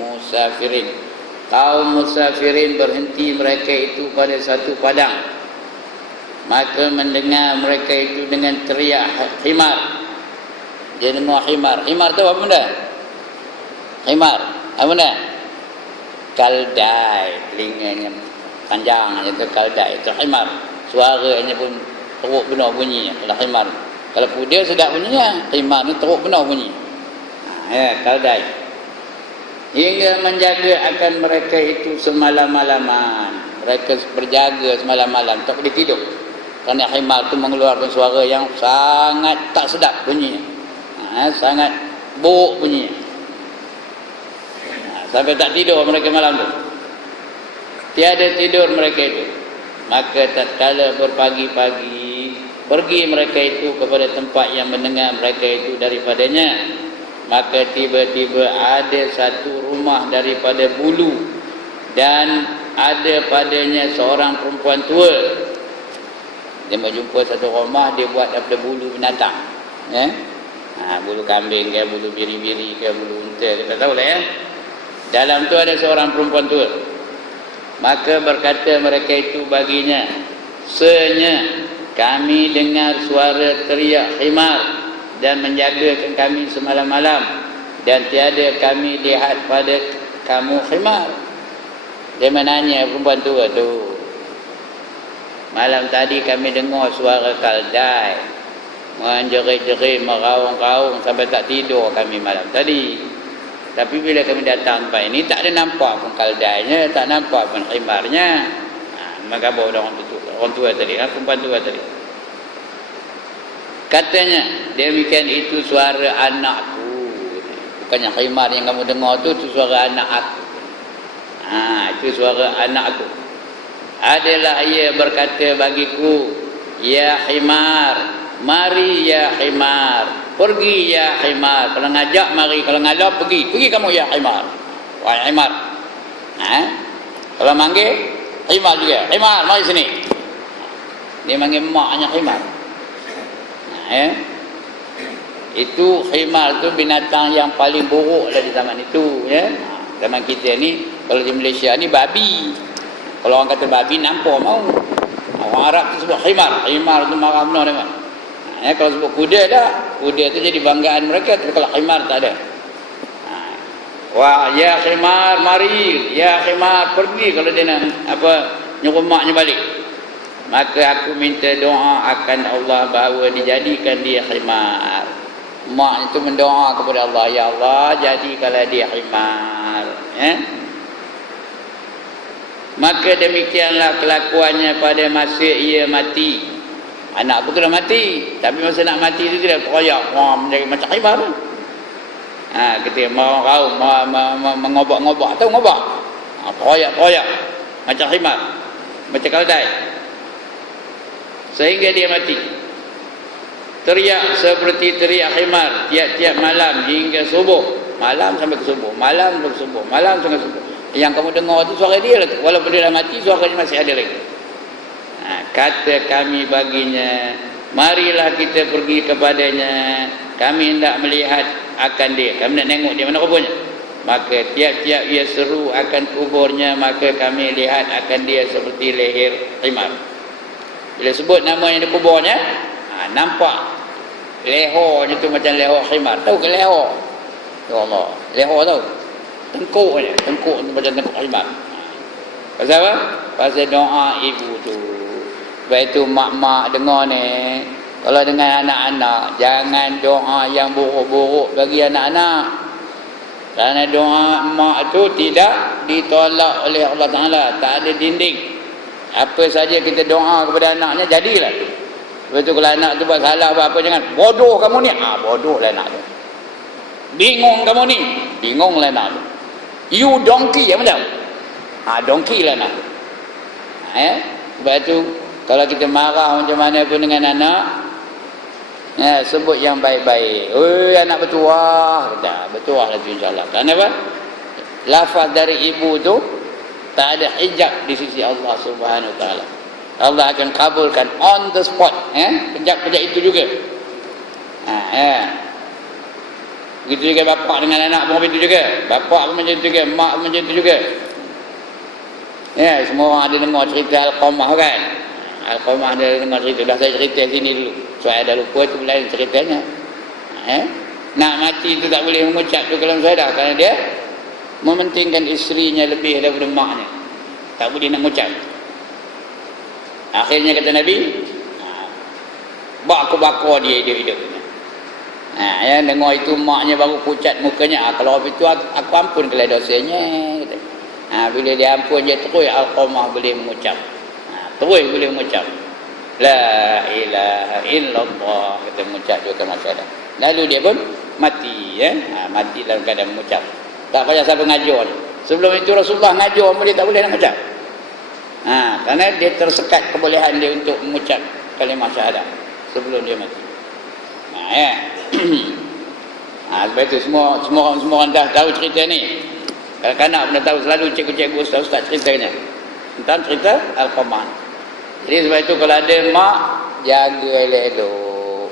musafirin. Kaum musafirin berhenti mereka itu pada satu padang. Maka mendengar mereka itu dengan teriak himar. Dia dengar himar. Himar tu apa benda? Himar. Apa benda? Kaldai. Telinganya panjang itu kaldai. Itu himar. Suaranya pun teruk benar bunyi. Kalau himar. Kalau kuda sedap bunyinya. Himar ni teruk benar bunyi. Kaldai. Hingga menjaga akan mereka itu semalam-malaman. Mereka berjaga semalam-malam. Tak boleh tidur. Kerana himar itu mengeluarkan suara yang sangat tak sedap bunyinya. Sangat buruk bunyinya. Sampai tak tidur mereka malam tu. Tiada tidur mereka itu. Maka tatkala berpagi-pagi, pergi mereka itu kepada tempat yang mendengar mereka itu daripadanya. Maka tiba-tiba ada satu rumah daripada bulu dan ada padanya seorang perempuan tua. Dia berjumpa satu rumah, dia buat daripada bulu binatang. Bulu kambing ke, bulu biri-biri ke, bulu unta ke, tak tahulah ya. Dalam tu ada seorang perempuan tua. Maka berkata mereka itu baginya, "Senya kami dengar suara teriak himar dan menjagakan kami semalam-malam, dan tiada kami lihat pada kamu himar." Dia menanya perempuan tua tu, "Malam tadi kami dengar suara kaldai menjerit-jerit, meraung-raung sampai tak tidur kami malam tadi. Tapi bila kami datang tempat ini, tak ada nampak pun kaldainya, tak nampak pun himarnya." Maka orang tua tadi, perempuan tua tadi. Katanya, demikian itu suara anakku. Bukannya himar yang kamu dengar tu suara anak aku. Itu suara anak aku. Adalah ia berkata bagiku, "Ya himar, mari ya himar, pergi ya himar." Kalau ngajak mari, kalau ngalap pergi. Pergi kamu ya himar. Wahai himar. Kalau manggil himar juga. Himar, mari sini. Dia manggil maknya himar. Itu himar tu binatang yang paling buruk lah di zaman itu, ya. Zaman kita ni, kalau di Malaysia ni babi. Kalau orang kata babi, nampak mau. Orang Arab tu sebut himar. Himar tu marah benar dia. Kalau sebut kuda dah, kuda tu jadi banggaan mereka. Tapi kalau himar tak ada. Wah, ya himar mari, ya himar pergi. Kalau dia nak nyuruh maknya balik. Maka aku minta doa akan Allah bahawa dijadikan dia himar. Mak itu mendoa kepada Allah, "Ya Allah, jadikanlah dia himar." Maka demikianlah kelakuannya pada masa ia mati. Anak aku tu dah mati, tapi masa nak mati tu dia koyak, menjadi macam himar tu. Ketika mau raung, mengobak-ngobak, tahu ngobak? Koyak-koyak macam himar, macam kaldai. Sehingga dia mati. Teriak seperti teriak himar tiap-tiap malam hingga subuh. Malam sampai ke subuh, malam sampai ke subuh, malam sampai ke subuh. Yang kamu dengar tu suara dia lah tu. Walaupun dia dah mati, suara dia masih ada lagi. Kata kami baginya, "Marilah kita pergi kepadanya. Kami hendak melihat akan dia. Kami nak tengok dia mana kuburnya." Maka tiap-tiap ia seru akan kuburnya, maka kami lihat akan dia seperti leher himar. Bila sebut nama yang di kuburnya, nampak lehernya tu macam leher himar. Tahu ke leher? Ya Allah, leher tahu? Tengkuknya, tengkuk tu macam tengkuk himar. Pasal apa? Pasal doa ibu tu. Sebab itu mak-mak dengar ni, kalau dengan anak-anak, jangan doa yang buruk-buruk bagi anak-anak. Kerana doa mak tu tidak ditolak oleh Allah Ta'ala. Tak ada dinding. Apa saja kita doa kepada anaknya, jadilah. Sebab itu kalau anak tu buat salah apa-apa, jangan, "Bodoh kamu ni." Bodoh lah anak tu. "Bingung kamu ni." Bingung lah anak tu. "You donkey," apa tahu? Donkey lah anak tu. Sebab itu kalau kita marah macam mana pun dengan anak, sebut yang baik-baik. "Oi, anak bertuah." Kata, "Bertuah lagi insyaAllah." Kenapa? Lafaz dari ibu tu tak ada hijab di sisi Allah Subhanahu Wa Taala. Allah akan kabulkan on the spot. Kejap-kejap itu juga. Begitu juga bapak dengan anak pun begitu juga. Bapak pun macam tu juga, mak pun macam tu juga. Ya, semua orang ada dengar cerita Al-Qamah kan. Al-Qamah ada dengar cerita. Dah saya cerita sini dulu. So saya dah lupa tu lain ceritanya. Nak mati tu tak boleh mengucap tu kalam saya dah, kerana dia mementingkan isterinya lebih daripada maknya. Tak boleh nak mengucap. Akhirnya kata Nabi, bakar dia hidup-hidup. Ya, dengar itu maknya baru pucat mukanya. Kalau itu aku ampun kalau dosanya. Kata. Bila dia ampun dia terus Al-Qamah boleh mengucap. Terus boleh mengucap. La ilaha illallah. Kata mengucap dua kalimat syahadat. Lalu dia pun mati. Mati dalam keadaan mengucap. Tak payah siapa ngajar. Sebelum itu Rasulullah ngajar pun dia tak boleh nak mengucap. Kerana dia tersekat kebolehan dia untuk mengucap kalimat syahadat sebelum dia mati. Sebab itu semua orang dah tahu cerita ni. Kanak-kanak pun dah tahu, selalu cikgu-cikgu ustaz-ustaz ceritanya tentang cerita Al-Qamah. Jadi sebab itu kalau ada mak, jaga elok-elok.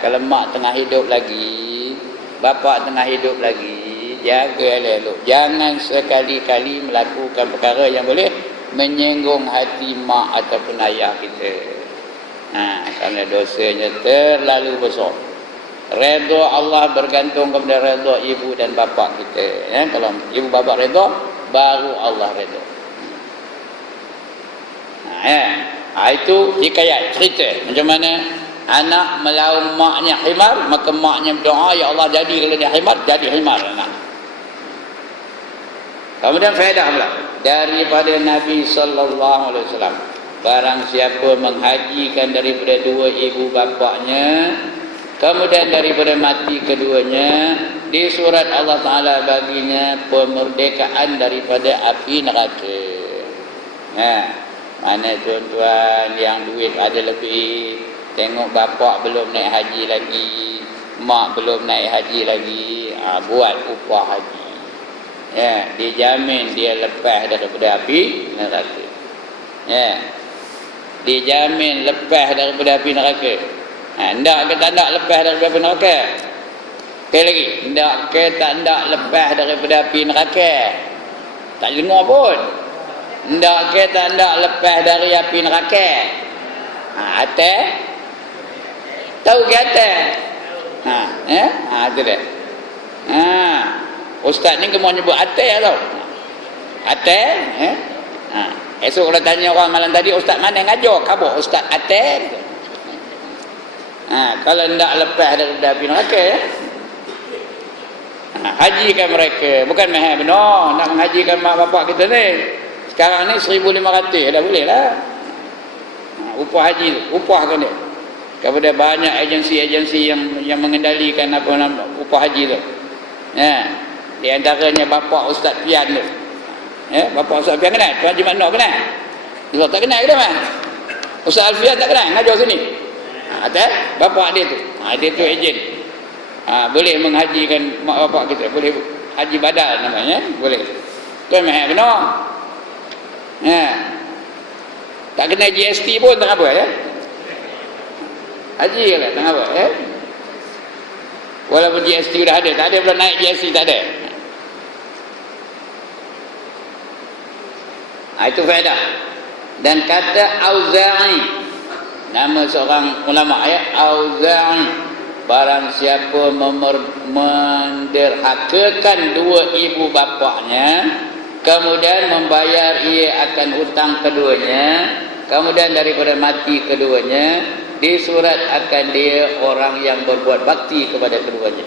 Kalau mak tengah hidup lagi, bapak tengah hidup lagi, jaga elok-elok. Jangan sekali-kali melakukan perkara yang boleh menyinggung hati mak ataupun ayah kita. Kerana dosanya terlalu besar. Redha Allah bergantung kepada redha ibu dan bapa kita. Kalau ibu bapa redha, baru Allah redha. Itu hikayat, cerita macam mana anak melawan maknya himar, maka maknya berdoa, ya Allah jadi kalau dia himar, jadi himar anak. Kemudian faedah pula daripada Nabi sallallahu alaihi wasallam, barang siapa menghajikan daripada dua ibu bapaknya, kemudian daripada mati keduanya, di surat Allah Ta'ala baginya pemerdekaan daripada api neraka. Mana tuan-tuan yang duit ada lebih, tengok bapak belum naik haji lagi, mak belum naik haji lagi, buat upah haji. Dijamin dia lepas daripada api neraka. Dijamin lepas daripada api neraka. Ndak ke tak ndak lepas daripada api neraka? Sekali lagi, ndak ke tak ndak lepas daripada api neraka? Tak dengar pun. Ndak ke tak ndak lepas dari api neraka? Atas? Tahu ke atas? Itu dia. Ustaz ni kena nyebut atas tau. Atas? Esok kalau tanya orang malam tadi, ustaz mana yang ngajar? Khabar ustaz atas. Kalau tidak lepas daripada api neraka, hajikan mereka. Bukan mahal benar nak menghajikan mak bapak kita ni. Sekarang ni 1,500 dah boleh lah. Upah haji tu, upahkan dia kepada banyak agensi-agensi yang mengendalikan apa nama upah haji tu. Di antaranya bapak Ustaz Pian tu. Bapak Ustaz Pian kenal? Tuan Haji Makno kenal? Dia tak kenal ke dia, Ustaz Alfian tak kenal? Ngajar sini. Atas bapak dia tu. Dia tu ejen. Boleh menghajikan mak bapak kita. Boleh haji badal namanya. Boleh. Tuan mahal benar. Tak kena GST pun tak apa ya. Haji lah tak apa ya. Walaupun GST dah ada. Tak ada pula naik GST tak ada. Itu faedah. Dan kata Auza'i, nama seorang ulama ya, Auza'i, barang siapa menderhakakan dua ibu bapaknya, kemudian membayar ia akan hutang keduanya, kemudian daripada mati keduanya, disurat akan dia orang yang berbuat bakti kepada keduanya.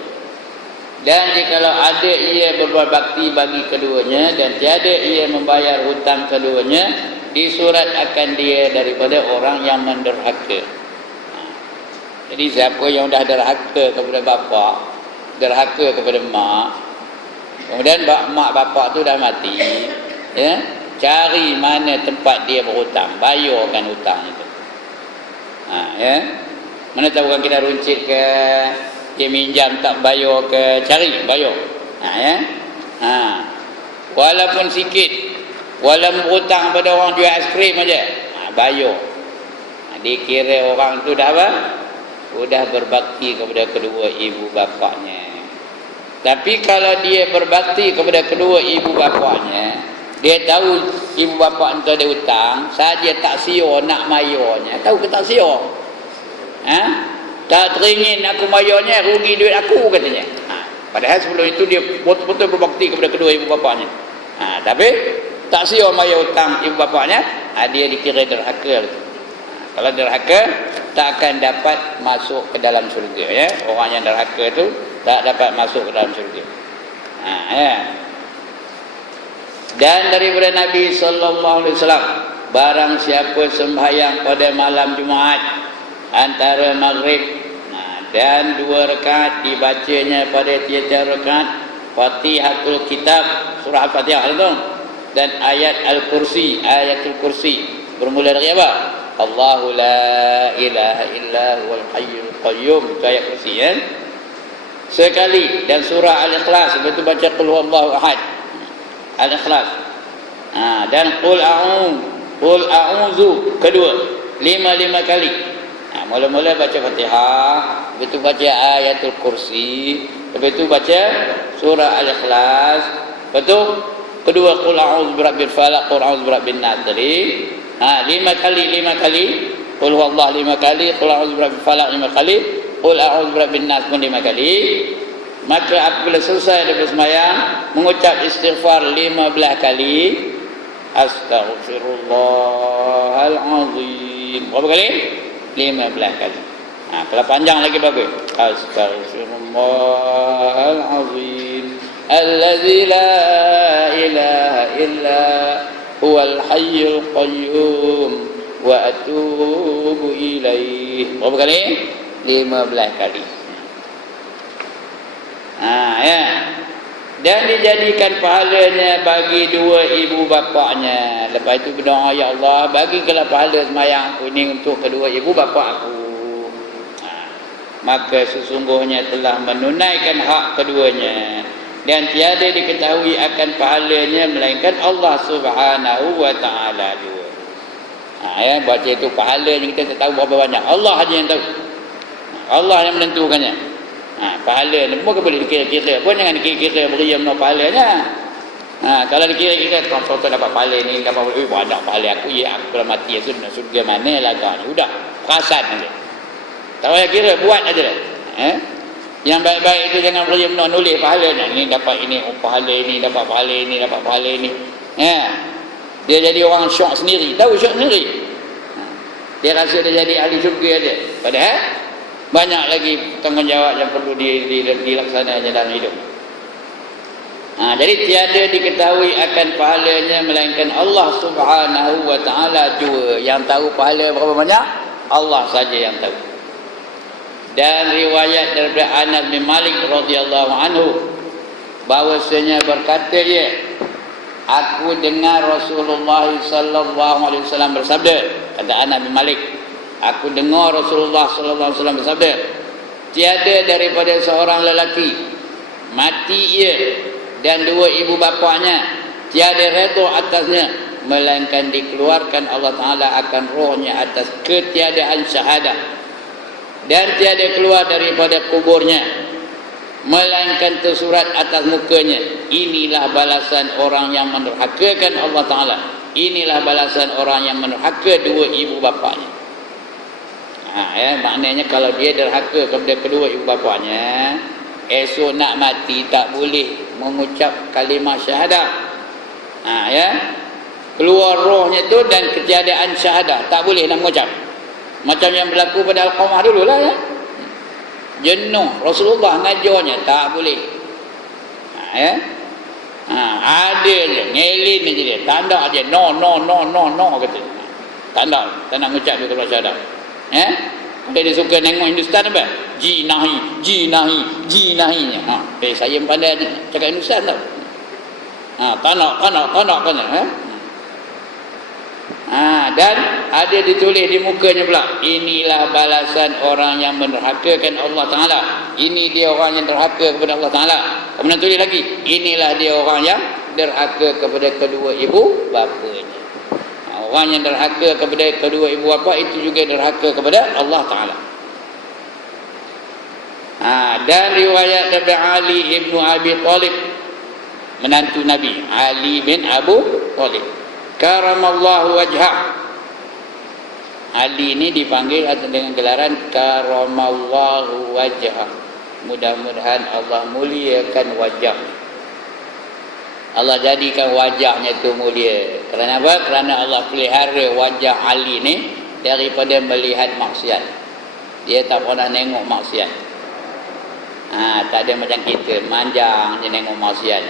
Dan jikalau ada ia berbuat bakti bagi keduanya dan tiada ia membayar hutang keduanya, disurat akan dia daripada orang yang menderhaka. Jadi siapa yang dah derhaka kepada bapa, derhaka kepada mak, kemudian mak bapak tu dah mati, cari mana tempat dia berhutang, bayarkan hutang itu. Mana tahu kan kita runcit ke, dia minjam tak bayar ke, cari bayar. Walaupun sikit, walaupun hutang pada orang jual aiskrim aja, bayar. Dikira orang tu dah apa? Sudah berbakti kepada kedua ibu bapaknya. Tapi kalau dia berbakti kepada kedua ibu bapanya, dia tahu ibu bapa itu ada hutang, saja tak sio nak mayornya. Tahu ke tak sio? Tak teringin aku mayornya, rugi duit aku katanya. Padahal sebelum itu dia betul-betul berbakti kepada kedua ibu bapanya. Tapi tak sio mayar hutang ibu bapanya, dia dikira derhaka. Kalau derhaka, tak akan dapat masuk ke dalam syurga, ya. Orang yang derhaka itu tak dapat masuk ke dalam syurga. Ya. Dan daripada Nabi SAW, barang siapa sembahyang pada malam Jumaat antara maghrib dan 2 rakaat, dibacanya pada tiap-tiap rakaat Fatihatul Kitab, surah Al-Fatihah itu, dan ayat Al-Kursi, ayatul Kursi, bermula dari apa? Allahu la ilaha illa huwal hayyul qayyum, itu ayat Kursi, ya. Sekali, dan surah Al-Ikhlas, betul baca qul huwallahu ahad, Al-Ikhlas. Dan qul a'udzu kedua, 5 kali. Mula-mula baca Fatihah, lepas tu baca ayatul Kursi, lepas tu baca surah Al-Ikhlas, lepas tu kedua qul a'udzu birabbil falaq, qul a'udzu birabbin nas tadi. 5 kali, qul huwallahu 5 kali, qul a'udzu birabbil falaq 5 kali, qul a'udzu birabbin nas pun 5 kali. Maka apabila selesai daripada sembahyang, mengucap istighfar 15 kali. Astaghfirullahalazim. Berapa kali? 15 kali. Kalau panjang lagi bagus. Astaghfirullahalazim allazi la ilaha illa huwal hayyul qayyum wa atubu ilaih. Berapa kali? 15 kali. Ya. Dan dijadikan pahalanya bagi dua ibu bapaknya. Lepas itu berdoa, ya Allah, bagikanlah pahala sembahyang aku ini untuk kedua ibu bapa aku. Maka sesungguhnya telah menunaikan hak keduanya, dan tiada diketahui akan pahalanya melainkan Allah Subhanahu wa taala jua. Ya, baca itu pahalanya kita tak tahu berapa banyak. Allah saja yang tahu. Allah yang menentukannya. Pahala ni bukan boleh dikira-kira pun, jangan dikira-kira beri yang pahalanya. Kalau dikira-kira contoh dapat pahala ni, dapat banyak pahala aku, ya aku kalau mati surga mana lah ni, sudah perasan dia. Tak payah kira, buat aja dah. Yang baik-baik itu jangan beri yang nulis pahalanya, ni dapat ini, pahala ini, dapat pahala ini, dapat pahala ini. Dia jadi orang syok sendiri, tahu syok sendiri. Dia rasa dia jadi ahli syurga dia, padahal banyak lagi tanggungjawab yang perlu dilaksanakan dalam hidup. Jadi tiada diketahui akan pahalanya melainkan Allah Subhanahu wa taala jua. Yang tahu pahala berapa banyak, Allah saja yang tahu. Dan riwayat daripada Anas bin Malik radhiyallahu anhu bahwasanya berkata dia, aku dengar Rasulullah sallallahu alaihi wasallam bersabda, kata Anas bin Malik, aku dengar Rasulullah sallallahu alaihi wasallam bersabda, tiada daripada seorang lelaki mati ia dan dua ibu bapanya tiada redha atasnya, melainkan dikeluarkan Allah Taala akan rohnya atas ketiadaan syahadah, dan tiada keluar daripada kuburnya melainkan tersurat atas mukanya, inilah balasan orang yang menderhakakan Allah Taala, inilah balasan orang yang menderhaka dua ibu bapanya. Maknanya kalau dia derhaka kepada kedua ibu bapanya, esok nak mati tak boleh mengucap kalimah syahadah. Keluar rohnya tu dan ketiadaan syahadah, tak boleh nak mengucap. Macam yang berlaku pada Al-Qamah dululah, ya. Jenuh Rasulullah ngajarnya, tak boleh. Ada je, ngelin je dia, tanda je, no kata. Tak nak mengucap dia kalau syahadah. Dia suka tengok Hindustan apa? Ji nahi. Saya pandai cakap Hindustan tau. Kanak. Dan ada ditulis di mukanya pula, inilah balasan orang yang menderhakakan Allah Ta'ala. Ini dia orang yang derhaka kepada Allah Ta'ala. Kemudian tulis lagi, inilah dia orang yang derhaka kepada kedua ibu bapanya. Orang yang derhaka kepada kedua ibu bapa itu juga derhaka kepada Allah Ta'ala. Dan riwayat dari Ali ibnu Abi Thalib, menantu Nabi Ali bin Abu Thalib, karamallahu wajhah. Ali ini dipanggil dengan gelaran karamallahu wajhah, mudah-mudahan Allah muliakan wajahnya. Allah jadikan wajahnya itu mulia. Kerana apa? Kerana Allah pelihara wajah Ali ni daripada melihat maksiat. Dia tak pernah nengok maksiat. Tak ada macam kita manjang je nengok maksiat.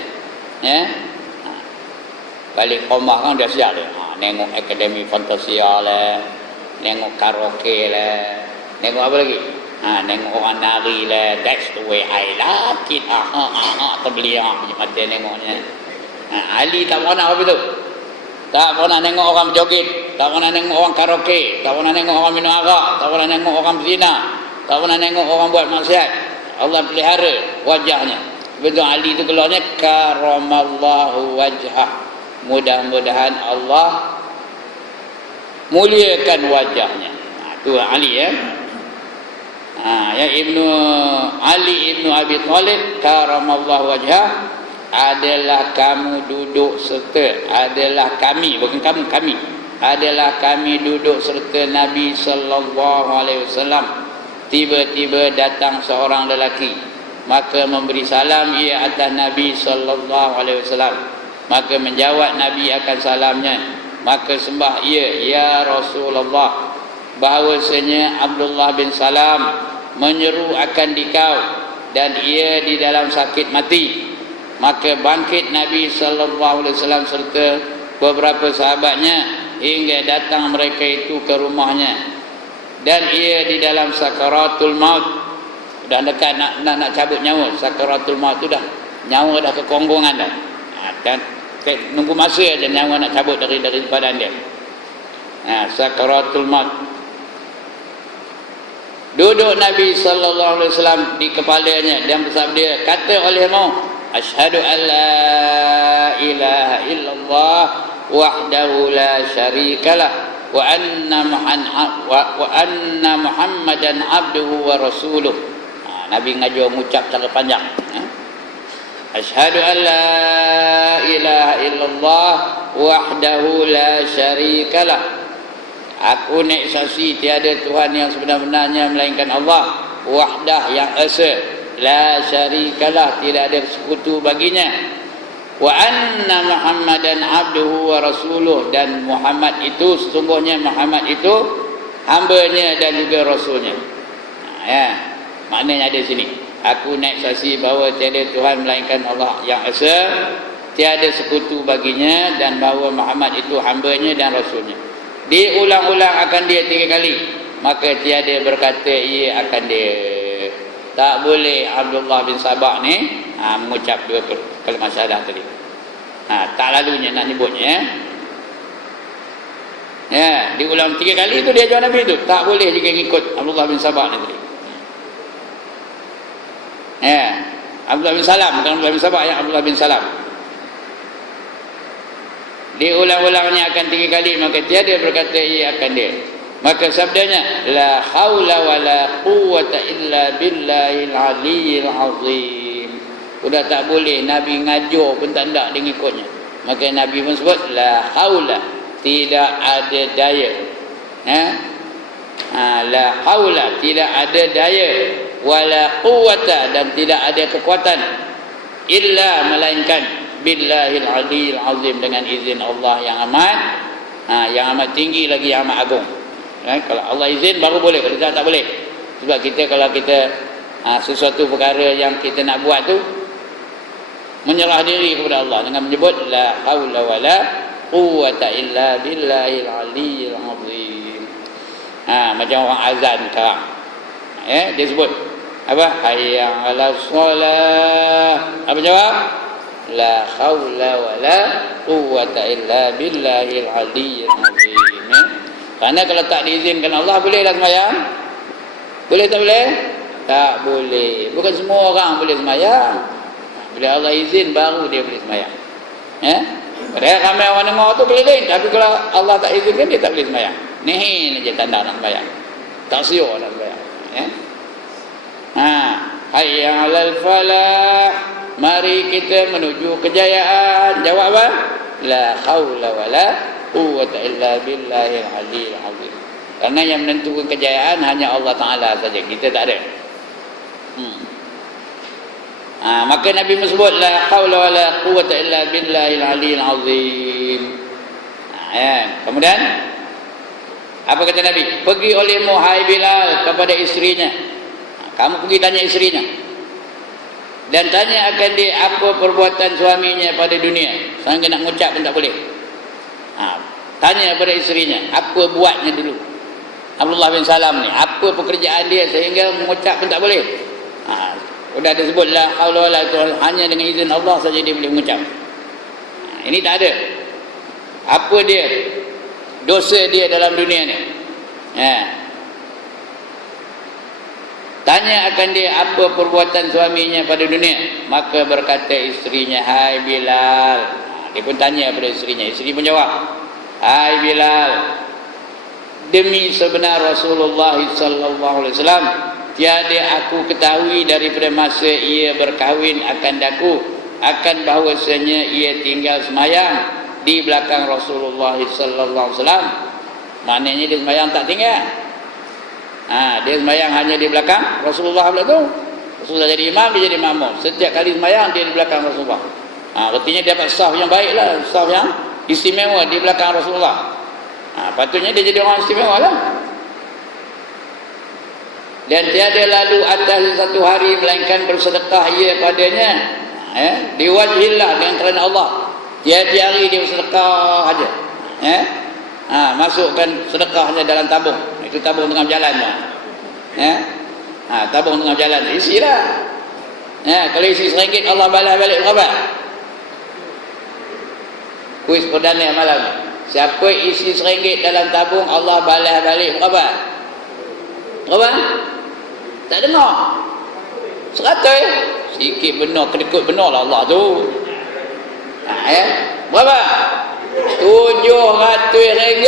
Balik rumah kan dah siap dia. Nengok akademi fantasia lah, nengok karaoke lah, nengok apa lagi? Nengok orang nari lah. That's the way I like it. Terbeliak je mata nengoknya. Ali tak pernah apa itu. Tak pernah nengok orang berjoget, tak pernah nengok orang karaoke, tak pernah nengok orang minum arak, tak pernah nengok orang berzina, tak pernah nengok orang buat maksiat. Allah pelihara wajahnya. Betul Ali itu keluarnya karamallahu wajhah, mudah-mudahan Allah muliakan wajahnya. Itu Ali ya. Yang Ali ibnu Abi Thalib karamallahu wajhah adalah kamu duduk serta, adalah kami, bukan kamu, kami adalah kami duduk serta Nabi sallallahu alaihi wasallam. Tiba-tiba datang seorang lelaki, maka memberi salam ia atas Nabi sallallahu alaihi wasallam. Maka menjawab Nabi akan salamnya, maka sembah ia, ya Rasulullah, bahawasanya Abdullah bin Salam menyeru akan dikau dan ia di dalam sakit mati. Maka bangkit Nabi sallallahu alaihi wasallam serta beberapa sahabatnya hingga datang mereka itu ke rumahnya, dan ia di dalam sakaratul maut, dah dekat nak cabut nyawa. Sakaratul maut tu dah nyawa dah kekongkongan dah. Dan nunggu masa aja nyawa nak cabut dari badan dia. Sakaratul maut. Duduk Nabi sallallahu alaihi wasallam di kepalanya dan bersabda, kata olehmu, asyhadu an la ilaha illallah wahdahu la syarikalah wa anna Muhammadan abduhu wa rasuluh. Nabi ngajar mengucap cara panjang. Asyhadu an la ilaha illallah wahdahu la syarikalah. Aku nak saksi tiada Tuhan yang sebenar-benarnya melainkan Allah, wahdah yang esa, la syarikalah, tidak ada sekutu baginya, wa anna Muhammadan abduhu wa rasuluh, dan Muhammad itu sesungguhnya Muhammad itu hamba-Nya dan juga rasulnya. Maknanya ada sini, aku naik saksi bahawa tiada Tuhan melainkan Allah yang esa, tiada sekutu baginya, dan bahawa Muhammad itu hamba-Nya dan rasulnya. Diulang-ulang akan dia 3 kali, maka tiada berkata ia akan dia. Tak boleh Abdullah bin Sabah ni mengucap 2 kalimah syahadah tadi. Tak lalunya nak nyebutnya diulang 3 kali tu dia jawab Nabi tu. Tak boleh jika ngikut Abdullah bin Sabah ni tadi. Abdullah bin Salam, bukan Abdullah bin Sabah, yang Abdullah bin Salam. Diulang-ulangnya akan 3 kali, maka tiada berkata ia akan dia. Maka sabdanya, la haula wa la quwwata illa billahil aliyyil azim. Sudah tak boleh Nabi ngajar pun tak nak dia ngikutnya. Maka Nabi pun sebut la haula, tidak ada daya. La haula, tidak ada daya, wala quwwata, dan tidak ada kekuatan, illa melainkan billahil aliyyil azim, dengan izin Allah yang amat tinggi lagi, yang amat agung. Kalau Allah izin baru boleh, kalau tak boleh. Sebab kita kalau kita sesuatu perkara yang kita nak buat tu menyerah diri kepada Allah dengan menyebut la haula wala quwwata illa billahil aliyyil azim. Macam orang azan sekarang, dia sebut apa? Hayya 'alas shalah. Apa jawab? La haula wala quwwata illa billahil aliyyil azim. Kerana kalau tak diizinkan Allah, boleh tak sembahyang? Boleh tak boleh? Tak boleh. Bukan semua orang boleh sembahyang. Bila Allah izin baru dia boleh sembahyang. Padahal ramai orang dengar tu keliling, tapi kalau Allah tak izinkan dia tak boleh sembahyang. Nihin aja tanda nak sembahyang. Tak siur nak sembahyang. hayya 'alal falah, mari kita menuju kejayaan. Jawab apa? La haula wala quwwata illa billahil aliyyil azim. Karena yang menentukan kejayaan hanya Allah Taala saja, kita tak ada. Maka Nabi menyebut la haula wala quwwata illa billahil aliyyil azim. Kemudian apa kata Nabi? Pergi olehmu hai Bilal kepada isterinya. Kamu pergi tanya isterinya. Dan tanya akan dia apa perbuatan suaminya pada dunia. Sampai nak mengucap pun tak boleh. Tanya kepada isterinya, apa buatnya dulu. Abdullah bin Salam ni, apa pekerjaan dia sehingga mengucap pun tak boleh. Sudah ada sebut la haula wala quwwata, hanya dengan izin Allah saja dia boleh mengucap. Ini tak ada. Apa dia? Dosa dia dalam dunia ni. Tanya akan dia apa perbuatan suaminya pada dunia. Maka berkata isterinya, hai Bilal. Dia pun tanya kepada isterinya. Isteri pun jawab, hai Bilal, demi sebenar Rasulullah sallallahu alaihi wasallam, tiada aku ketahui daripada masa ia berkahwin akan daku akan bahawasanya ia tinggal semayang di belakang Rasulullah sallallahu alaihi wasallam. Maknanya dia semayang tak tinggal. Dia semayang hanya di belakang Rasulullah belakang. Rasulullah jadi imam, dia jadi makmum. Setiap kali semayang dia di belakang Rasulullah. Artinya dia dapat saf yang baiklah, saf yang istimewa di belakang Rasulullah. Patutnya dia jadi orang istimewa lah. Dan tiada lalu atas satu hari melainkan bersedekah ia padanya, diwajhillah, dengan kerana Allah. Tiap-tiap hari dia bersedekah aja. Masukkan sedekahnya dalam tabung. Itu tabung tengah berjalan. Tabung tengah berjalan, isilah. Kalau isi RM1 Allah balas balik berapa? Kuis perdana malam. Siapa isi RM1 dalam tabung Allah balas balik berapa? Berapa? Tak dengar. 100. Sikit benar, kedekut benar lah Allah tu. Berapa? RM700.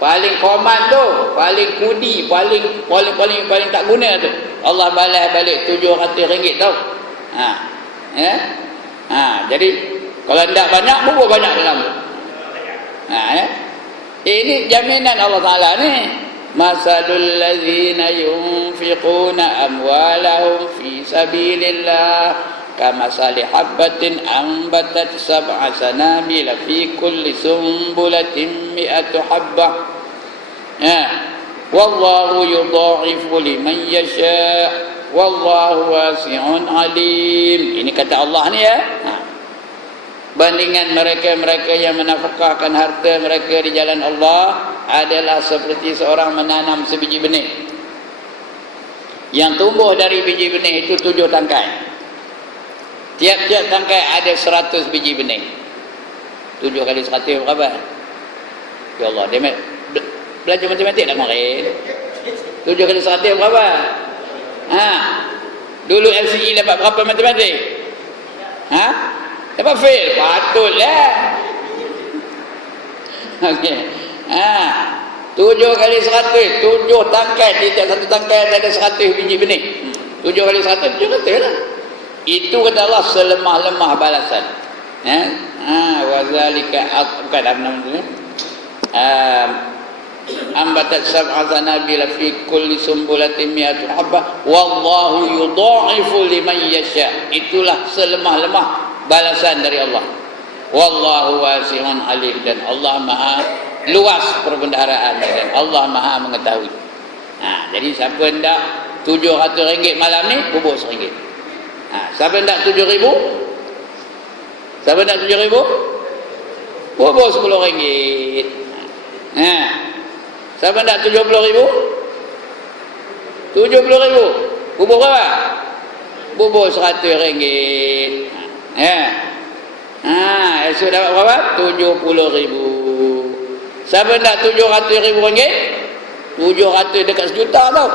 Paling koman tu, paling kudi, paling tak guna tu. Allah balas balik RM700 tau. Jadi kalau tidak banyak, bubur banyak dalam tu. Ini jaminan Allah Taala ni. Masalul ladzina yunfiquna amwalahum fi sabilillah kamasali habbatin ambatat sab'a sanabila fi kulli sumbulatin mi'atu habbah. Wallahu yudha'ifu liman yasha' wallahu wasi'un alim. Ini kata Allah ni ya. Bandingan mereka-mereka yang menafkahkan harta mereka di jalan Allah adalah seperti seorang menanam sebiji benih yang tumbuh dari biji benih itu 7 tangkai. Tiap-tiap tangkai ada 100 biji benih. 7 kali 100 berapa? Ya Allah, dia belajar matematik dah kemarin. 7 kali 100 berapa? Dulu LCE dapat berapa matematik? Dapat fail? Patutlah. Okey. 7 kali 100, 7 tangkai, tiap satu tangkai ada 100 biji benih. 7 kali 100, 700 lah. Itu kata Allah selemah-lemah balasan. Wazalika bukan apa nama tu? Ambatat sab'a sanabila fi kulli sumbulatin mi'atu habbah wallahu yudha'ifu liman yasha. Itulah selemah-lemah balasan dari Allah. Wallahu wasi'un alim, dan Allah Maha luas perbendaharaannya dan Allah Maha mengetahui. Jadi siapa hendak RM700 malam ni, bubur RM1. Siapa hendak 7,000? Siapa hendak 7,000? Bubur RM10. Siapa hendak 70,000? 70,000. Bubur berapa? Bubur RM100. Esok dapat berapa? 70,000. Siapa nak RM700,000? 700 dekat sejuta tau.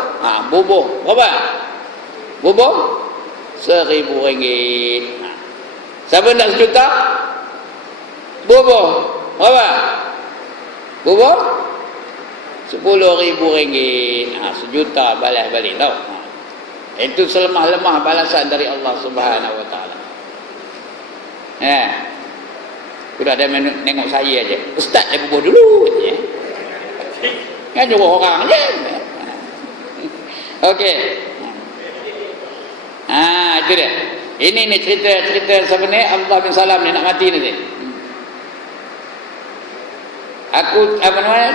Bubur berapa? Bubur RM1,000. Siapa nak sejuta? Bubur berapa? Bubur RM10,000. Sejuta balas balik tau. Itu selemah-lemah balasan dari Allah Subhanahu Wa Taala. Sudah ada nengok saya aja. Ustaz dia bubuh dulu. Kan jumpa orang je. Okey. Itu dia. Ini cerita sebenarnya Abdullah bin Salam ni nak mati nanti. Aku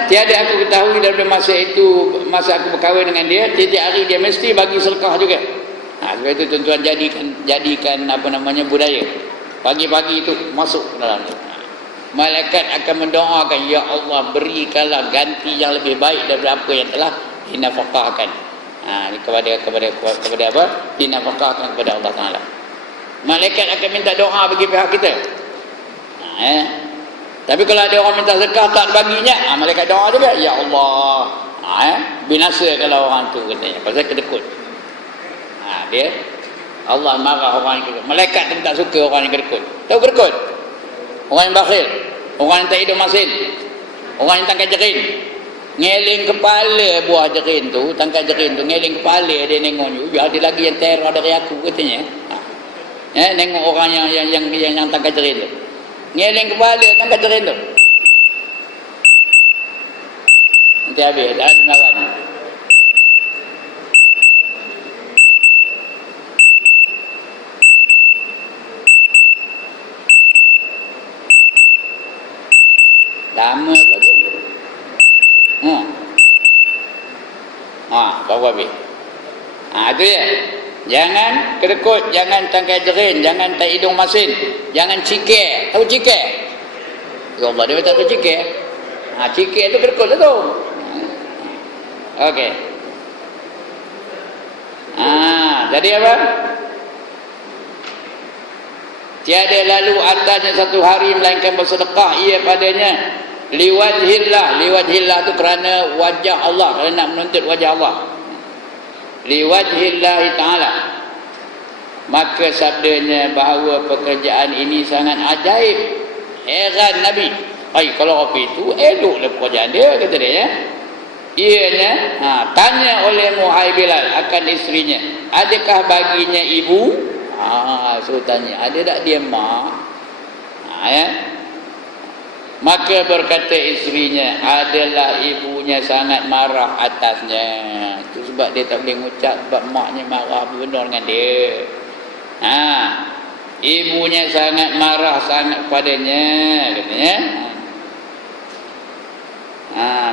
tiada aku ketahui daripada masa itu, masa aku berkahwin dengan dia, tiap hari dia mesti bagi sedekah juga. Sebab itu tuan-tuan jadikan budaya. Pagi-pagi itu masuk dalam tu. Malaikat akan mendoakan, ya Allah berikanlah ganti yang lebih baik daripada apa yang telah dinafkahkan. Kepada apa? Dinafkahkan kepada Allah Taala. Malaikat akan minta doa bagi pihak kita. Tapi kalau ada orang minta sedekah tak baginya, malaikat doa juga, ya Allah, binasa kalau orang tu katanya, pasal kedekut. Dia Allah marah orang yang kedekut. Malaikat tu tak suka orang yang kedekut. Tahu kedekut? Orang yang bakhil, orang yang tak hidup masin, orang yang tangkai jerin, ngeling kepala buah jerin tu, tangkai jerin tu ngeling kepala, dia nengok you, ada lagi yang teror dari aku katanya. Nengok orang yang tangkai jerin tu, ngeling kepala tangkai jerin tu, nanti habis tak ada lawan. Lama pula tu. Baru habis. Itu ya. Jangan kedekut, jangan tangkai jerin, jangan tak hidung masin, jangan cikir. Tahu cikir? Ya Allah, dia tak tahu cikir. Cikir tu kedekut lah tu. Okey. Jadi apa? Tiada lalu atasnya satu hari melainkan bersedekah ia padanya liwajhillah tu kerana wajah Allah, kerana nak menuntut wajah Allah, liwajhillah ta'ala. Maka sabdanya bahawa pekerjaan ini sangat ajaib. Heran Nabi, kalau Rafi itu eloklah pekerjaan dia, kata dia ya. Ianya tanya oleh Muhai Bilal akan isterinya, adakah baginya ibu? Suruh tanya, ada tak dia mak? Maka berkata isterinya, adalah ibunya sangat marah atasnya. Itu sebab dia tak boleh ngucap, sebab maknya marah benar dengan dia. Ibunya sangat marah sangat padanya, katanya.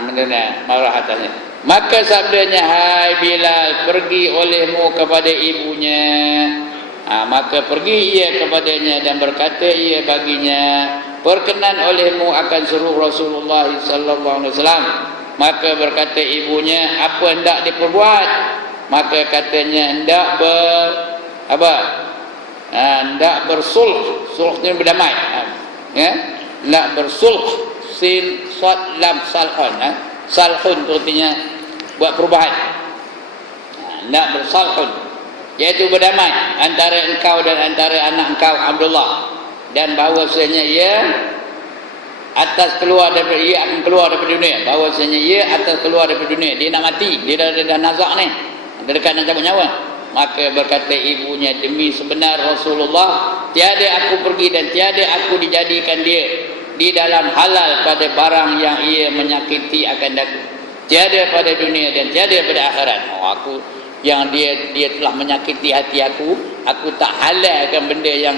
Benar marah atasnya. Maka sabdanya, hai Bilal, pergi olehmu kepada ibunya. Maka pergi ia kepadanya dan berkata ia baginya, berkenan olehmu akan suruh Rasulullah sallallahu alaihi wasallam. Maka berkata ibunya, apa hendak diperbuat? Maka katanya, hendak hendak bersulh. Sulh ni berdamai. Hendak bersulh, sin sad lam salhun. Salhun tu artinya buat perubahan. Hendak bersalhun, iaitu berdamai antara engkau dan antara anak engkau Abdullah, dan bahawasanya ia atas keluar daripada, ia akan keluar daripada dunia, bahawasanya ia atas keluar daripada dunia, dia nak mati, dia dah nazak ni, dekat nak cabut nyawa. Maka berkata ibunya, demi sebenar Rasulullah, tiada aku pergi dan tiada aku dijadikan dia di dalam halal pada barang yang ia menyakiti akan daku, tiada pada dunia dan tiada pada akhirat. Aku yang dia telah menyakiti hati aku tak halalkan benda yang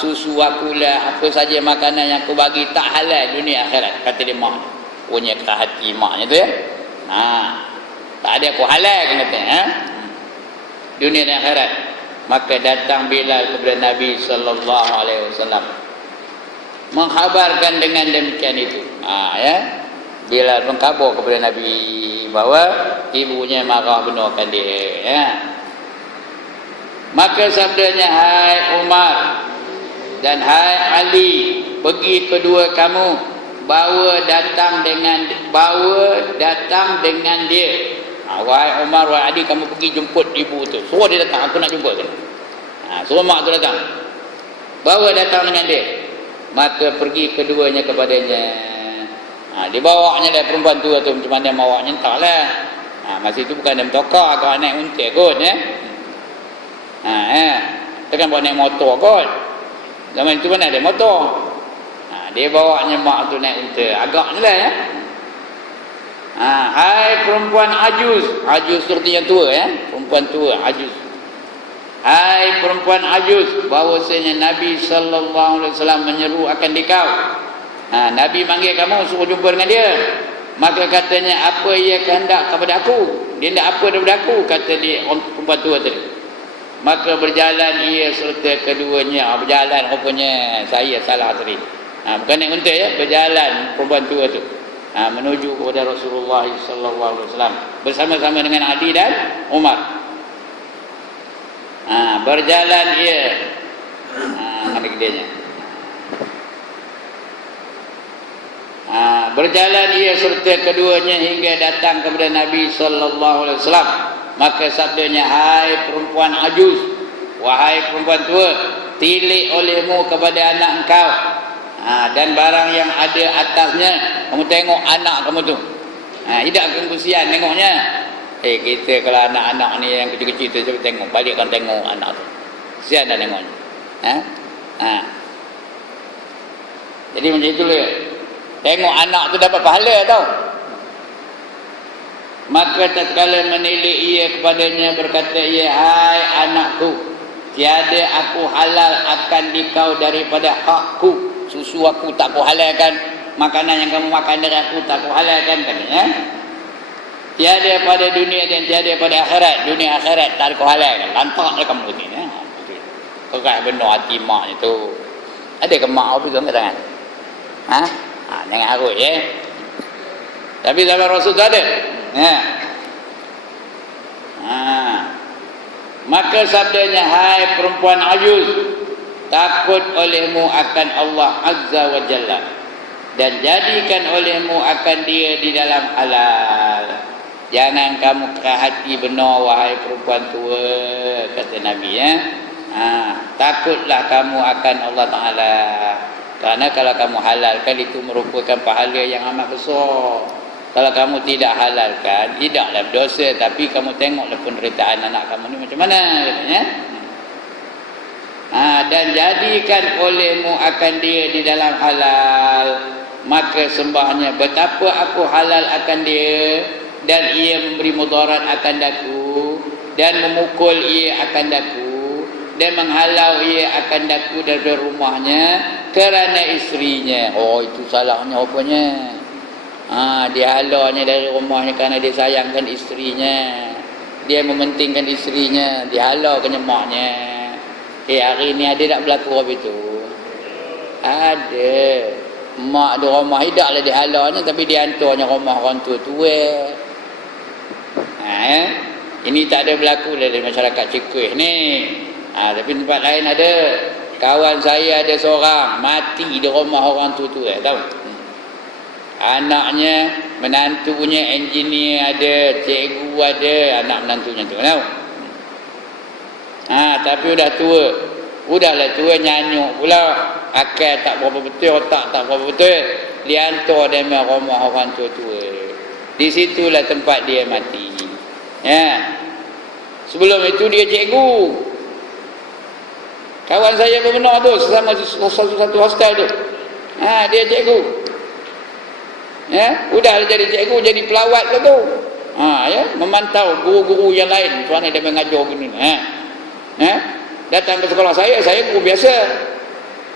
susu aku lah, apa saja makanan yang aku bagi tak halal dunia akhirat, kata dia mak. Punya ke hati maknya tu ya. Tak ada aku halalkan katanya, dunia dan akhirat. Maka datang Bilal kepada Nabi sallallahu alaihi wasallam mengkhabarkan dengan demikian itu. Bilal mengkhabar kepada Nabi bahawa ibunya marah benarkan dia. Maka sabdanya, hai Umar dan hai Ali, pergi kedua kamu, bawa datang dengan dia. Wahai Umar, wahai Ali, kamu pergi jemput ibu tu. Suruh dia datang, aku nak jumpa dia. Suruh mak tu datang, bawa datang dengan dia. Maka pergi keduanya kepadanya. Dia bawanya lah perempuan tua tu macam mana bawanya entahlah. Masa itu bukan ada motor kau naik unta kot Tekan bawa naik motor kot. Zaman itu mana ada motor. Dia bawanya mak tu naik unta. Agaknya lah hai perempuan ajuz. Ajuz seperti yang tua perempuan tua ajuz. Hai perempuan ajuz, bahawasanya Nabi sallallahu alaihi wasallam menyeru akan dikau. Nabi manggil kamu suruh jumpa dengan dia. Maka katanya, apa ia kehendak kepada aku? Dia hendak apa daripada aku? Kata dia perempuan tua tadi. Maka berjalan ia serta keduanya. Berjalan rupanya, saya salah tadi. Bukan naik unta berjalan perempuan tua tu menuju kepada Rasulullah sallallahu alaihi wasallam bersama-sama dengan Ali dan Umar. Berjalan ia ada gedenya. Berjalan ia serta keduanya hingga datang kepada Nabi sallallahu alaihi wasallam. Maka sabdanya, hai perempuan ajuz, wahai perempuan tua, tilik olehmu kepada anak engkau dan barang yang ada atasnya. Kamu tengok anak kamu tu. Tidak kesian tengoknya. Kita kalau anak-anak ni yang kecil-kecil tu cuba tengok, balikkan tengok anak tu. Kesian dah tengoknya. Jadi macam itulah. Tengok anak tu dapat pahala tau. Maka tatkala menilik ia kepadanya, berkata ia, hai anakku, tiada aku halal akan dikau daripada hakku. Susu aku tak aku halalkan, makanan yang kamu makan dari aku tak aku halalkan, katanya. Tiada pada dunia dan tiada pada akhirat. Dunia akhirat tak aku halalkan. Lantaklah kamu ni. Kerat benar hati mak ni tu. Ada ke mak apa pegang kat tangan? Jangan harut Tapi zaman Rasul tu ada. Maka sabdanya, hai perempuan ajuz, takut olehmu akan Allah Azza wa Jalla, dan jadikan olehmu akan dia di dalam halal. Jangan kamu keras hati benar, wahai perempuan tua, kata Nabi takutlah kamu akan Allah Ta'ala. Kerana kalau kamu halalkan, itu merupakan pahala yang amat besar. Kalau kamu tidak halalkan, tidaklah berdosa, tapi kamu tengoklah penderitaan anak kamu ni macam mana, katanya. Dan jadikan olehmu akan dia di dalam halal. Maka sembahnya, betapa aku halal akan dia, dan ia memberi mudarat akan daku, dan memukul ia akan daku, dan menghalau ia akan daku dari rumahnya kerana isterinya. Itu salahnya rupanya. Dia halaunya dari rumahnya kerana dia sayangkan isterinya, dia mementingkan isterinya, dia halaukan maknya. Hari ni ada tak berlaku apa itu? Ada. Mak di rumah tidaklah dia halaunya, tapi dia hantarnya rumah orang tua-tua. Ini tak ada berlaku dari masyarakat Cikguih ni. Tapi tempat lain ada. Kawan saya ada seorang mati di rumah orang tua-tua, tahu? Anaknya, menantunya engineer ada, cikgu ada, anak menantunya tu, tahu? Tapi udah tua. Udahlah tua, nyanyuk pula. Akal tak berapa betul, otak tak berapa betul. Dia hantar dia main rumah orang tua-tua. Di situlah tempat dia mati. Sebelum itu dia cikgu. Kawan saya benar tu, sesama satu hostel tu. Dia cikgu. Udah jadi cikgu, jadi pelawat ke tu. Memantau guru-guru yang lain, macam mana dia mengajar gini. Datang ke sekolah saya guru biasa.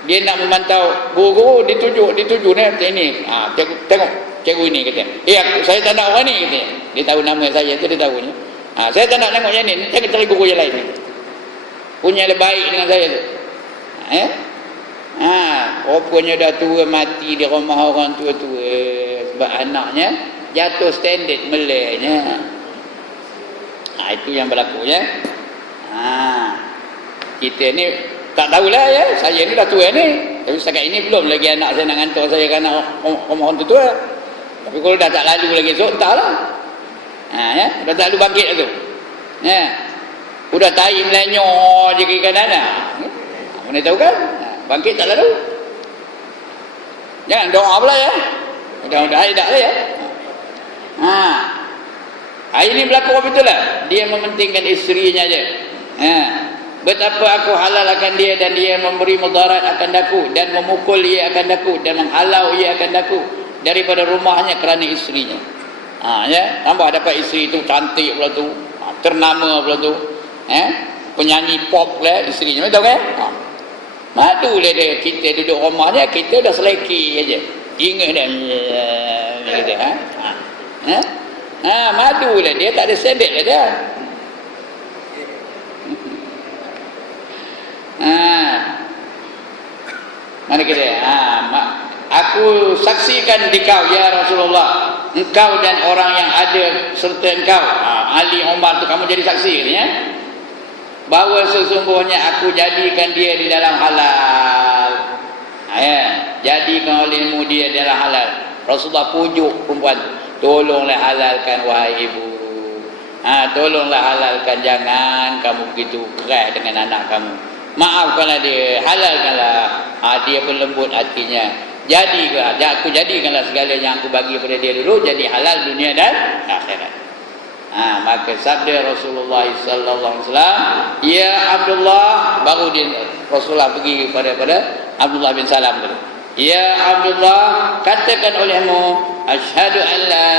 Dia nak memantau guru-guru, dituju ni. Tengok cikgu ini, kata. Saya tak nak orang ni, kata. Dia tahu nama saya tu, dia tahu ni. Saya tak nak tengok yang ni, saya cari guru yang lain ni. Punya lebih baik dengan saya tu. Rupanya dah tua, mati di rumah orang tua-tua. Sebab anaknya jatuh standard melenya. Itu yang berlaku kita ni tak tahulah saya ni dah tua ni. Tapi setakat ini belum lagi anak saya nak hantar saya ke anak rumah orang tua. Tapi kalau dah tak lalu lagi esok, entahlah. Dah tak lalu bangkit tu. Udah tahi melenyor je kiri kanan mana tahu kan? Bangkit tak lalu. Jangan doa pula Mudah-mudahan tak lah ya. Ini berlaku apa betul lah. Dia mementingkan isterinya je. Betapa aku halalkan dia dan dia memberi mudarat akan daku dan memukul ia akan daku dan menghalau ia akan daku daripada rumahnya kerana isterinya. Ya, tambah dapat isteri itu cantik pula tu, ternama pula tu. Penyanyi pop lah isterinya, betul kan? Madu lah dia, kita duduk rumah dia, kita dah seleki aja. Ingat dah gitu, madu lah dia, tak ada sebet lah dia. Mana kita? Aku saksikan di kau ya Rasulullah, engkau dan orang yang ada serta engkau, Ali Umar tu, kamu jadi saksi ya, bahawa sesungguhnya aku jadikan dia di dalam halal. Jadikan olehmu dia di dalam halal. Rasulullah pujuk perempuan, tolonglah halalkan wahai ibu. Tolonglah halalkan, jangan kamu begitu keras dengan anak kamu. Maafkanlah dia, halalkanlah. Dia pun lembut hatinya. Aku jadikanlah segala yang aku bagi kepada dia dulu jadi halal dunia dan akhirat. Maka sabda Rasulullah sallallahu alaihi wasallam, ya Abdullah, baru dia Rasulullah pergi pada Abdullah bin Salam dulu. Ya Abdullah, katakan olehmu, asyhadu an la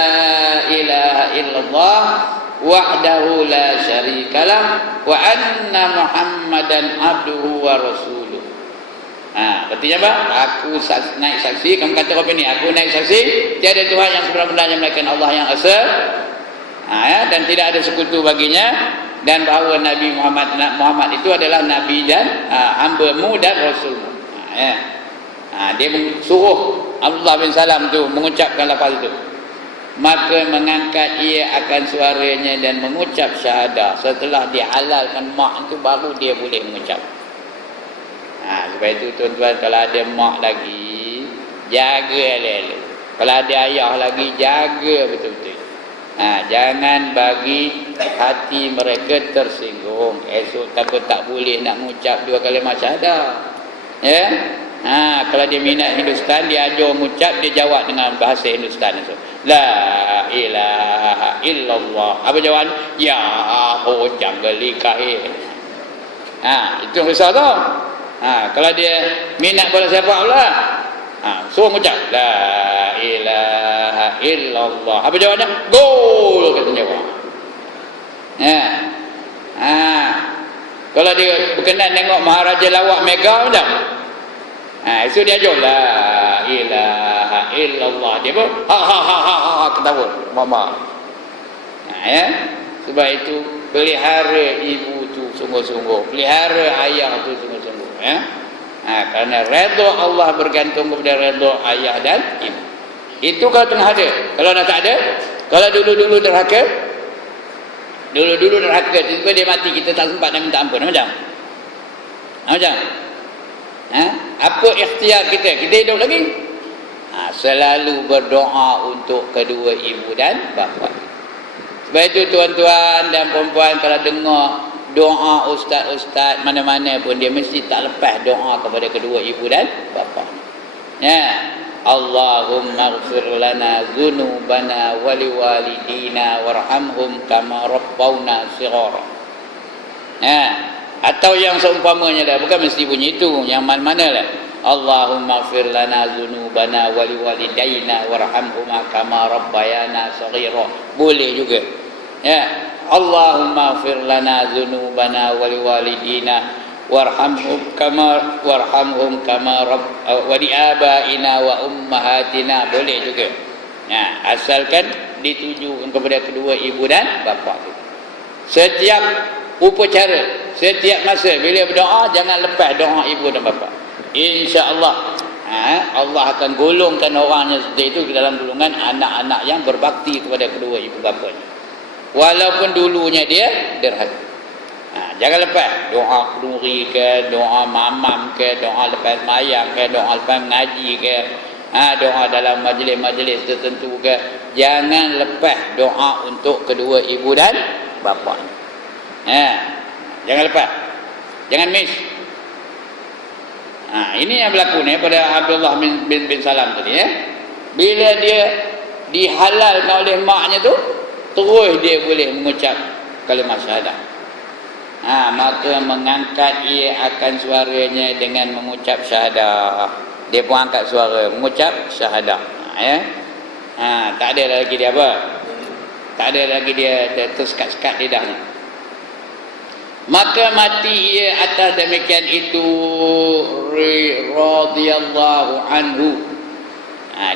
ilaha illallah wahdahu la syarikalah wa anna Muhammadan abduhu wa rasuluh. Artinya apa? Aku naik saksi, kamu kata apa ni? Aku naik saksi, tiada Tuhan yang sebenar-benarnya melainkan Allah yang esa, dan tidak ada sekutu baginya, dan bahawa Nabi Muhammad itu adalah Nabi dan hamba-Mu dan Rasul-Mu. Dia suruh Abdullah bin Salam tu mengucapkan lafaz itu. Maka mengangkat ia akan suaranya dan mengucap syahadah. Setelah dihalalkan mak itu, baru dia boleh mengucap. Sebab itu tuan-tuan, kalau ada mak lagi, jaga elok-elok. Kalau ada ayah lagi, jaga betul-betul. Jangan bagi hati mereka tersinggung. Esok takut tak boleh nak mengucap 2 kalimah syahadah. Ya. Kalau dia minat Hindustan, dia ajar mengucap, dia jawab dengan bahasa Hindustan itu. La ilaha illallah. Apa jawapan? Ya hojang gelikah. Itu yang risau tu. Kalau dia minat pada siapa pula, suruh mengucap la ilaha illallah. Apa jawabannya? Gol, katanya jawab. Kalau dia berkenan tengok Maharaja Lawak Mega macam, itu dia ajar la ilaha illallah. Dia pun ketawa mama. Sebab itu pelihara ibu tu sungguh-sungguh, pelihara ayah tu sungguh-sungguh. Kerana redha Allah bergantung kepada redha ayah dan ibu. Itu kalau tengah ada. Kalau dah tak ada, kalau dulu-dulu derhaka, tiba-tiba dia mati, kita tak sempat nak minta ampun. Macam apa ikhtiar kita hidup lagi? Selalu berdoa untuk kedua ibu dan bapa. Sebab itu tuan-tuan dan perempuan, kalau dengar doa ustaz-ustaz mana-mana pun, dia mesti tak lepas doa kepada kedua ibu dan bapa. Allahumma ighfir lana dzunubana wa liwalidina warhamhum kama rabbawna shighara. Atau yang seumpamanya dah, bukan mesti bunyi itu, yang mana-mana lah. Allahumma ighfir lana dzunubana wa liwalidina warhamhuma kama rabbayana shighara. Boleh juga. Allahumma ighfir lana dzunubana wa liwalidina warhamhum kama wa liabaina wa ummahatina. Boleh juga. Asalkan dituju kepada kedua ibu dan bapa. Setiap upacara, setiap masa bila berdoa, jangan lepas doa ibu dan bapa. Insya-Allah Allah akan golongkan orangnya seperti itu ke dalam golongan anak-anak yang berbakti kepada kedua ibu bapanya. Walaupun dulunya dia derhaka. Jangan lepas doa kenduri ke, doa mamam ke, doa lepas mayang ke, doa lepas mengaji ke, doa dalam majlis-majlis tertentu ke. Jangan lepas doa untuk kedua ibu dan bapa. Jangan lepas. Jangan miss. Ini yang berlaku ni pada Abdullah bin Salam tadi Bila dia dihalalkan oleh maknya tu, terus dia boleh mengucap kalimah syahadah. Maka mengangkat ia akan suaranya dengan mengucap syahadah. Dia pun angkat suara mengucap syahadah. Tak ada lagi dia apa? Tak ada lagi dia tersekat-sekat lidahnya. Maka mati ia atas demikian itu radhiyallahu anhu.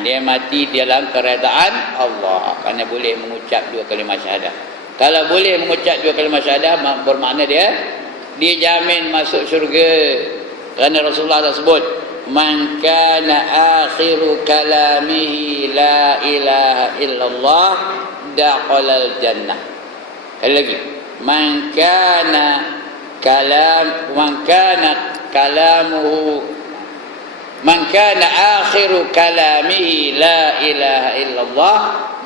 Dia mati dalam keredaan Allah kerana boleh mengucap dua kalimah syahadah. Kalau boleh mengucap dua kalimah syahadah, bermakna dia dijamin masuk syurga. Kerana Rasulullah dah sebut, man kana akhiru kalamihi la ilaha illallah dakhalal jannah. Sekali lagi, man kana akhiru kalamihi la ilaha illallah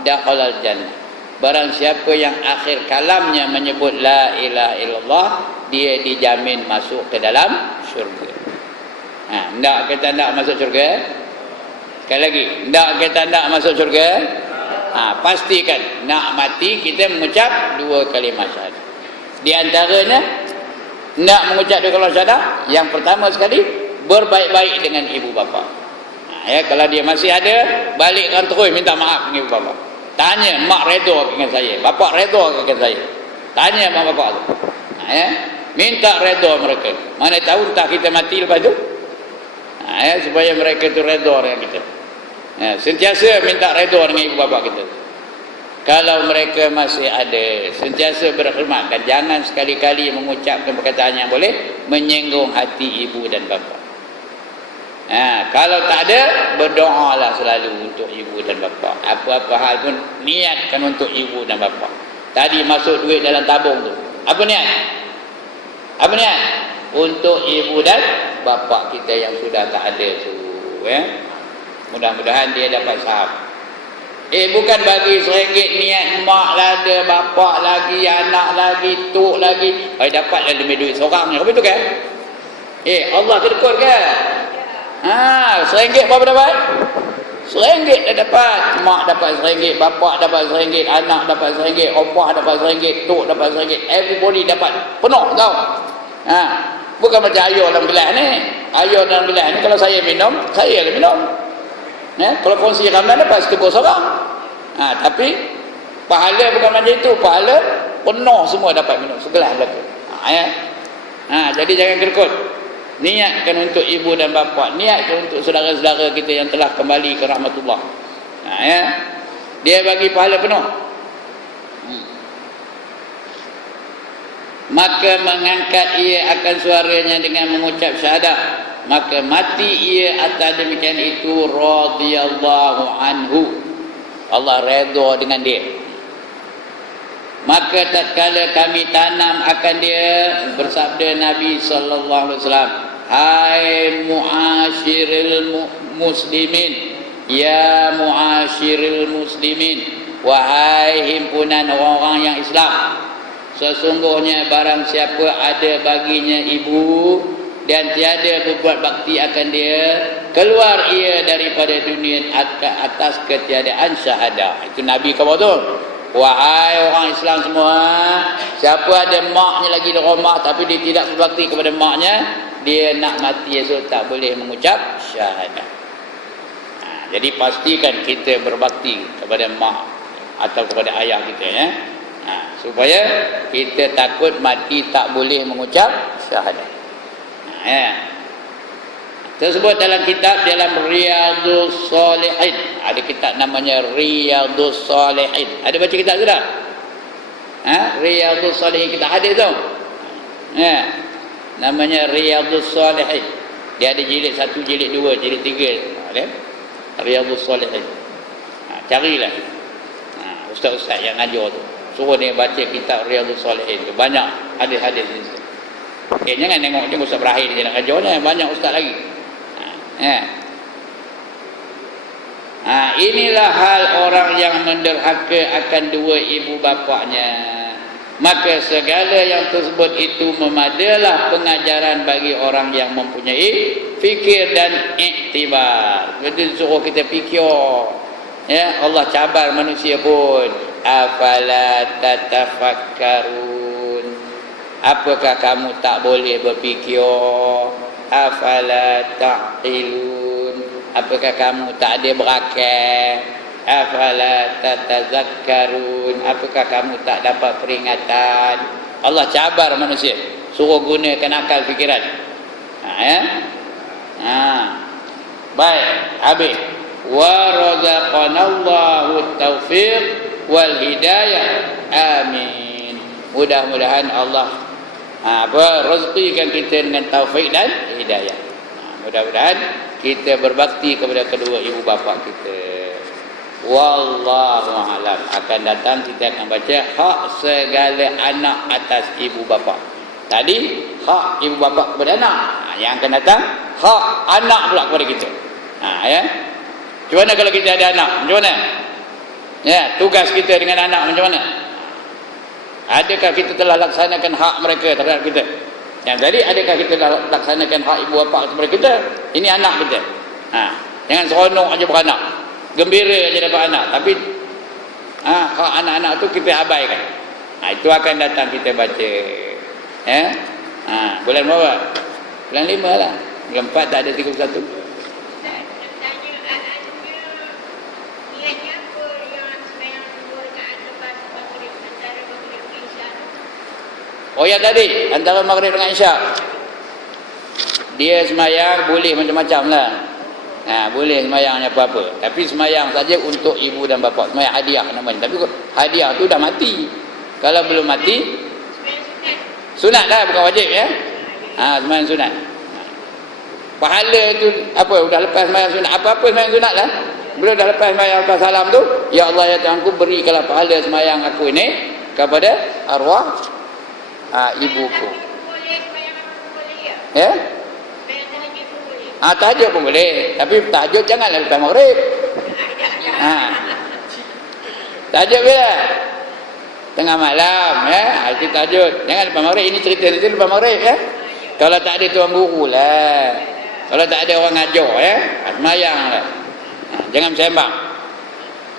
dakhalal jannah. Barang siapa yang akhir kalamnya menyebut la ilaha illallah, dia dijamin masuk ke dalam syurga. Ndak kita nak masuk syurga? Sekali lagi, ndak kita nak masuk syurga? Pastikan nak mati kita mengucap dua kalimah syahadah. Di antaranya nak mengucap dua kalimah syahadah, yang pertama sekali berbaik-baik dengan ibu bapa. Kalau dia masih ada, balikkan terus minta maaf dengan ibu bapa. Tanya, mak redha dengan saya, bapak redha dengan saya. Tanya mak bapak tu. Minta redha mereka. Mana tahu entah kita mati lepas tu. Supaya mereka tu redha dengan kita. Sentiasa minta redha dengan ibu bapa kita. Kalau mereka masih ada, sentiasa berkhidmat, dan jangan sekali-kali mengucapkan perkataan yang boleh menyinggung hati ibu dan bapa. Kalau tak ada, berdoalah selalu untuk ibu dan bapa. Apa-apa hal pun niatkan untuk ibu dan bapa. Tadi masuk duit dalam tabung tu, apa niat? Apa niat? Untuk ibu dan bapa kita yang sudah tak ada tu. Mudah-mudahan dia dapat saham. Bukan bagi RM1 niat mak ada, bapak lagi, anak lagi, tok lagi. Dapatlah demi duit seorang ni. Apa itu kan? Allah kedekut kan? RM1 berapa dapat? RM1 dah dapat. Mak dapat RM1, bapak dapat RM1, anak dapat RM1, opah dapat RM1, tok dapat RM1. Everybody dapat penuh tau. Bukan macam air dalam gelas ni. Air dalam gelas ni kalau saya minum, saya lah minum. Kalau kongsi ramai dapat seteguk seorang. Tapi pahala bukan macam itu. Pahala penuh semua dapat minum segelas lagi. Jadi jangan kedekut. Niatkan untuk ibu dan bapa, niatkan untuk saudara-saudara kita yang telah kembali ke rahmatullah. Dia bagi pahala penuh. Maka mengangkat ia akan suaranya dengan mengucap syahadah, maka mati ia atas demikian itu radhiyallahu anhu. Allah redha dengan dia. Maka tatkala kami tanam akan dia, bersabda Nabi sallallahu alaihi wasallam, hai mu'asyiril muslimin, ya mu'asyiril muslimin, wahai himpunan orang-orang yang Islam, sesungguhnya barang siapa ada baginya ibu dan tiada berbuat bakti akan dia, keluar ia daripada dunia atas ketiadaan syahadah. Itu Nabi kata tu. Wahai orang Islam semua, siapa ada maknya lagi di rumah tapi dia tidak berbakti kepada maknya, dia nak mati esok tak boleh mengucap syahadah. Jadi pastikan kita berbakti kepada mak atau kepada ayah kita, supaya kita takut mati tak boleh mengucap syahadah. Tersebut dalam kitab, dalam Riyadhus Shalihin. Ada kitab namanya Riyadhus Shalihin. Ada baca kitab sudah? Riyadhus Shalihin, kitab hadis tu. Namanya Riyadhus Shalihin. Dia ada jilid 1, jilid 2, jilid 3. Ada Riyadhus Shalihin. Carilah. Ustaz-ustaz yang ajar tu, suruh dia baca kitab Riyadhus Shalihin tu. Banyak hadis-hadis ni. Jangan tengok je Ustaz Ibrahim je nak ajar ni, banyak ustaz lagi. Inilah hal orang yang menderhaka akan dua ibu bapaknya. Maka segala yang tersebut itu memadalah pengajaran bagi orang yang mempunyai fikir dan iktibar. Jadi suruh kita fikir. Ya, Allah cabar manusia pun. Afala tatafakkarun. Apakah kamu tak boleh berfikir? Afala ta'qilun. Apakah kamu tak ada berakal? Afala tatazakkarun. Apakah kamu tak dapat peringatan? Allah cabar manusia, suruh gunakan akal fikiran. Ya. Baik, habis. Wa razaqanallahu taufiq wal hidayah. Amin. Mudah-mudahan Allah rezekikan kita dengan taufik dan hidayah. Mudah-mudahan kita berbakti kepada kedua ibu bapa kita. Wallahu a'lam. Akan datang kita akan baca hak segala anak atas ibu bapa. Tadi hak ibu bapa kepada anak. Yang akan datang hak anak pula kepada kita. Ya. Macam mana kalau kita ada anak? Macam mana? Ya, tugas kita dengan anak macam mana? Adakah kita telah laksanakan hak mereka terhadap kita? Yang tadi, adakah kita telah laksanakan hak ibu bapa kepada kita? Ini anak kita. Jangan seronok aja beranak, gembira aja dapat anak, tapi hak anak-anak tu kita abaikan. Itu akan datang kita baca. Ya? Bulan berapa? Bulan 5 lah. Bulan 4 tak ada 31. Oh ya tadi, antara maghrib dengan isyak, dia semayang boleh macam-macam lah. Boleh semayangnya apa-apa, tapi semayang saja untuk ibu dan bapa. Semayang hadiah namanya. Tapi hadiah tu dah mati. Kalau belum mati, sunat dah, bukan wajib ya. Semayang sunat. Pahala tu apa? Dah lepas semayang sunat, apa-apa semayang sunat lah. Belum dah lepas semayang lepas salam tu, ya Allah ya Tuhanku, berikanlah pahala semayang aku ini kepada arwah ibuku. Ya? Tahajud pun boleh, tapi tahajud janganlah lepas maghrib. Tahajud bila? Tengah malam ya. Itu tahajud. Jangan lepas maghrib. Ini cerita lepas maghrib ya. Kalau tak ada tuan guru lah. Kalau tak ada orang ngajar ya, sembahyang lah. Jangan sembang.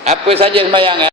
Apa saja sembahyang ya.